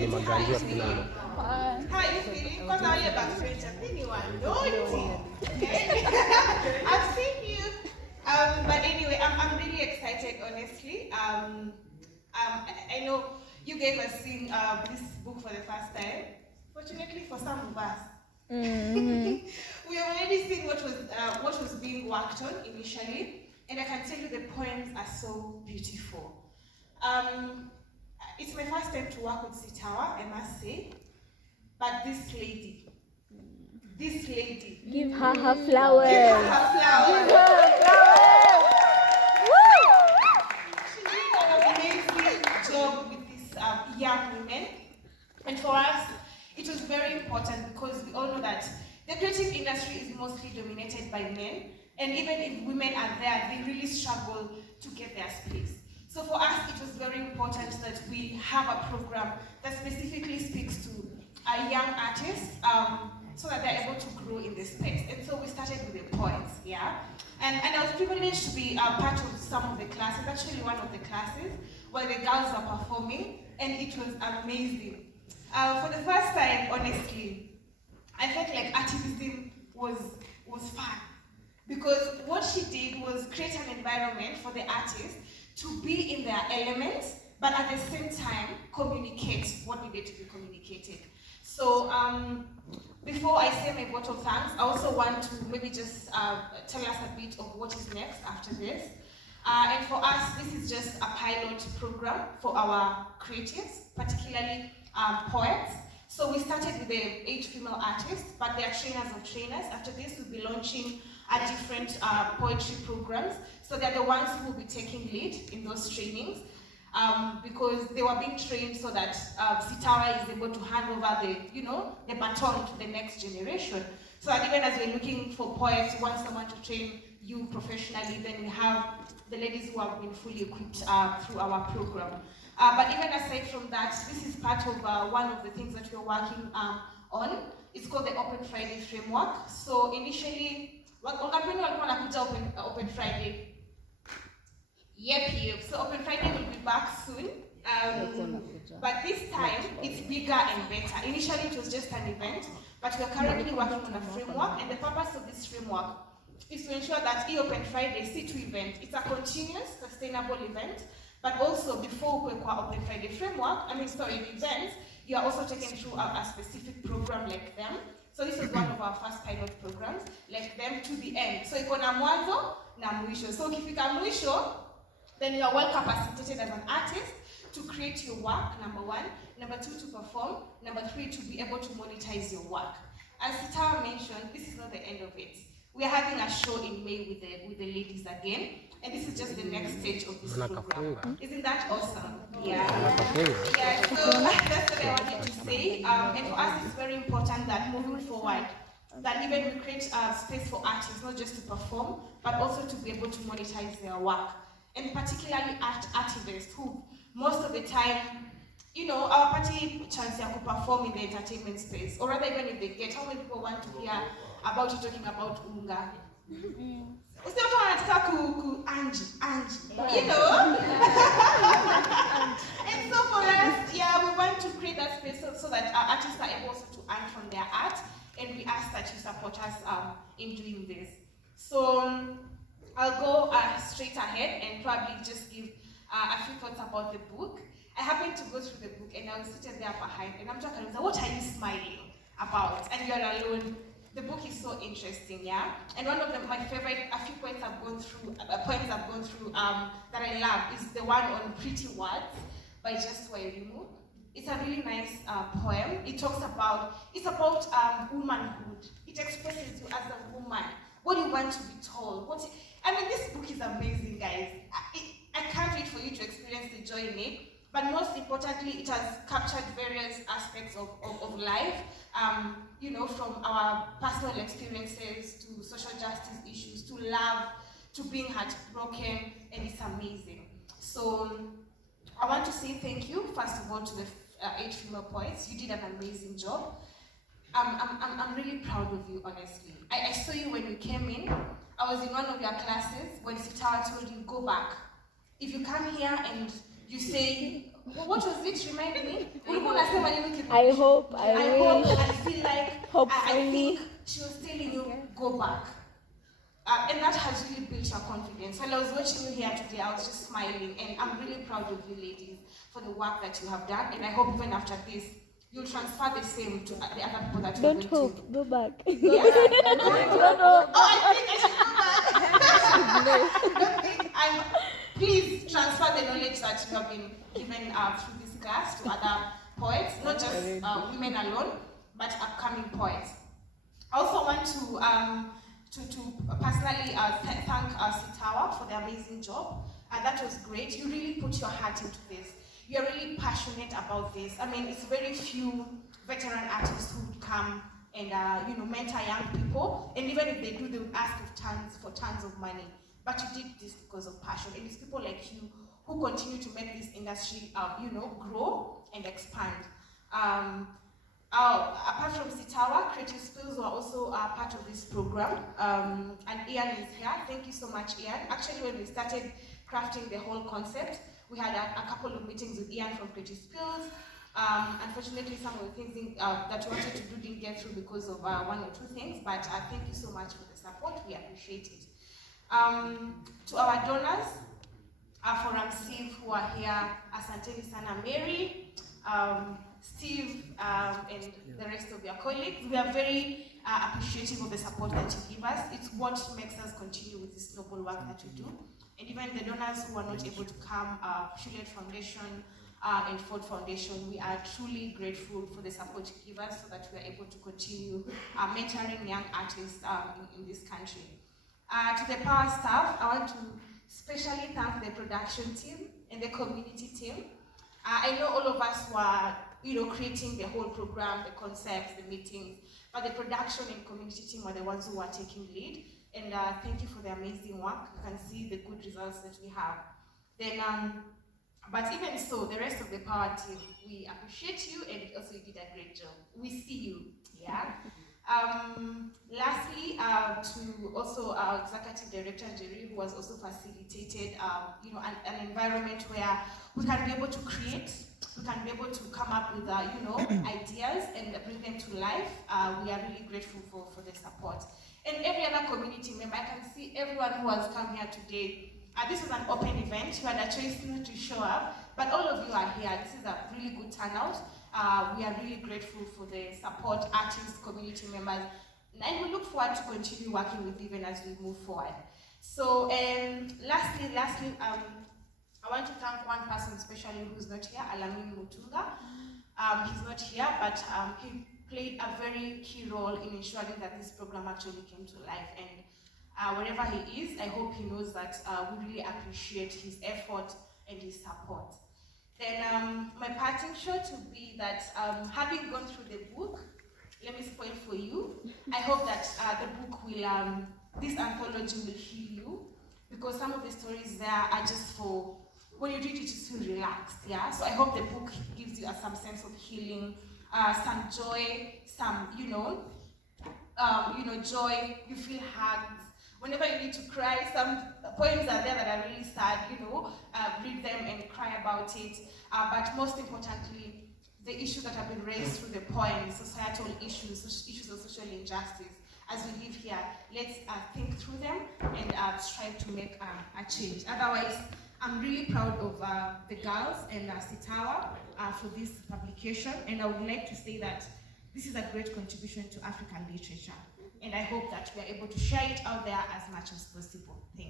How are you feeling? Because I'm your best friend. Anyone know you? I've seen you. But anyway, I'm really excited, honestly. I know you gave us this book for the first time. Fortunately for some of us, we have already seen what was being worked on initially, and I can tell you the poems are so beautiful. It's my first time to work with Sitawa, I must say, but this lady, give her her flowers. Give her her flowers. Give her her flowers. She did an amazing job with these young women, and for us, it was very important because we all know that the creative industry is mostly dominated by men, and even if women are there, they really struggle to get their space. So for us, it was very important that we have a program that specifically speaks to young artists so that they're able to grow in this space. And so we started with the poets, yeah? And I was privileged to be part of some of the classes, actually one of the classes, where the girls were performing, and it was amazing. For the first time, honestly, I felt like activism was fun. Because what she did was create an environment for the artists to be in their element, but at the same time, communicate what needed to be communicated. So, before I say my vote of thanks, I also want to maybe just tell us a bit of what is next after this. And for us, this is just a pilot program for our creatives, particularly poets. So we started with the 8 female artists, but they are trainers of trainers. After this, we'll be launching different poetry programs. So they're the ones who will be taking lead in those trainings because they were being trained so that Sitawa is able to hand over the baton to the next generation. So that even as we're looking for poets, we want someone to train you professionally, then we have the ladies who have been fully equipped through our program. But even aside from that, this is part of one of the things that we're working on. It's called the Open Friday Framework. So initially, Open Friday. Yep. So Open Friday will be back soon. But this time, it's bigger and better. Initially, it was just an event, but we're currently working on a framework, and the purpose of this framework is to ensure that Open Friday C2 event, it's a continuous, sustainable event, but also before we go Open Friday framework, events, you are also taken through a specific program like them. So this was one of our first pilot programs, like them to the end. So iko na mwanzo na mwisho. So ukifika mwisho, then you are well capacitated as an artist to create your work, number 1. Number 2, to perform. Number 3, to be able to monetize your work. As Sitawa mentioned, this is not the end of it. We are having a show in May with the ladies again, and this is just the next stage of this program. Isn't that awesome? Yeah. So that's what I wanted to say. And for us, it's very important that moving forward, that even we create a space for artists, not just to perform, but also to be able to monetize their work. And particularly activists who, most of the time, our party chance to perform in the entertainment space, or rather even if they get, how many people want to hear about you talking about Unga? Usiwatu wanataka ku Angie, And so for us, we want to create that space so that our artists are able to earn from their art, and we ask that you support us in doing this. So I'll go straight ahead and probably just give a few thoughts about the book. I happened to go through the book, and I was sitting there behind, and I'm talking, what are you smiling about? And you're alone. The book is so interesting, yeah? And one of my favorite, a few points I've gone through that I love is the one on Pretty Words by Just Wairimu. It's a really nice poem. It's about womanhood. It expresses you as a woman. What do you want to be told? This book is amazing, guys. I can't wait for you to experience the joy in it. But most importantly, it has captured various aspects of life, from our personal experiences to social justice issues, to love, to being heartbroken, and it's amazing. So I want to say thank you, first of all, to the 8 female poets. You did an amazing job. I'm really proud of you, honestly. I saw you when you came in. I was in one of your classes when Sitawa told you, go back. If you come here and you say, what was it? Remind me. Ulikuwa unasema Why are you looking at I me? hope, I I hope, wish, I feel like, I hopefully. think she was telling you, go back. And that has really built your confidence. While I was watching you here today, I was just smiling, and I'm really proud of you ladies for the work that you have done, and I hope even after this, you'll transfer the same to the other people that you're Don't going hope, go back. Yeah. No. Oh, I think I should go back. Please transfer the knowledge that you have been given through this class to other poets, not just women alone, but upcoming poets. I also want to personally thank Sitawa for the amazing job. That was great. You really put your heart into this. You're really passionate about this. I mean, it's very few veteran artists who would come and mentor young people. And even if they do, they would ask for tons of money. But you did this because of passion. And it's people like you who continue to make this industry, grow and expand. Apart from Sitawa, Creative Skills were also part of this program, and Ian is here. Thank you so much, Ian. Actually, when we started crafting the whole concept, we had a couple of meetings with Ian from Creative Skills. Unfortunately, some of the things that we wanted to do didn't get through because of one or two things, but thank you so much for the support. We appreciate it. To our donors, for Ramsiv who are here, Asanteni Sana Mary, Steve, and the rest of your colleagues. We are very appreciative of the support that you give us. It's what makes us continue with this noble work that we do. And even the donors who are not able to come, Juliet Foundation and Ford Foundation, we are truly grateful for the support you give us so that we are able to continue mentoring young artists in this country. To the power staff, I want to especially thank the production team and the community team. I know all of us were creating the whole program, the concepts, the meetings, but the production and community team were the ones who were taking lead. And thank you for the amazing work. You can see the good results that we have. Then, but even so, the rest of the power team, we appreciate you, and also you did a great job. We see you, yeah. Lastly, to also our executive director Jerry, who has also facilitated, an environment where we can be able to create, we can be able to come up with, ideas and bring them to life. We are really grateful for the support. And every other community member, I can see everyone who has come here today. This was an open event. You had a choice not to show up, but all of you are here. This is a really good turnout. We are really grateful for the support, artists, community members, and we look forward to continue working with you even as we move forward. So, lastly, I want to thank one person especially who's not here, Alamin Mutunga. He's not here, but he played a very key role in ensuring that this program actually came to life. And wherever he is, I hope he knows that we really appreciate his effort and his support. Then my parting shot would be that having gone through the book, let me spoil for you. I hope that the book will, this anthology will heal you, because some of the stories there are just for, when you read it, you just feel relaxed, yeah? So I hope the book gives you some sense of healing, some joy, some, joy, you feel hugged. Whenever you need to cry, some poems are there that are really sad, read them and cry about it. But most importantly, the issues that have been raised through the poems, societal issues, issues of social injustice. As we live here, let's think through them and strive to make a change. Otherwise, I'm really proud of the girls and Sitawa for this publication, and I would like to say that this is a great contribution to African literature, and I hope that we are able to share it out there as much as possible. Thank you.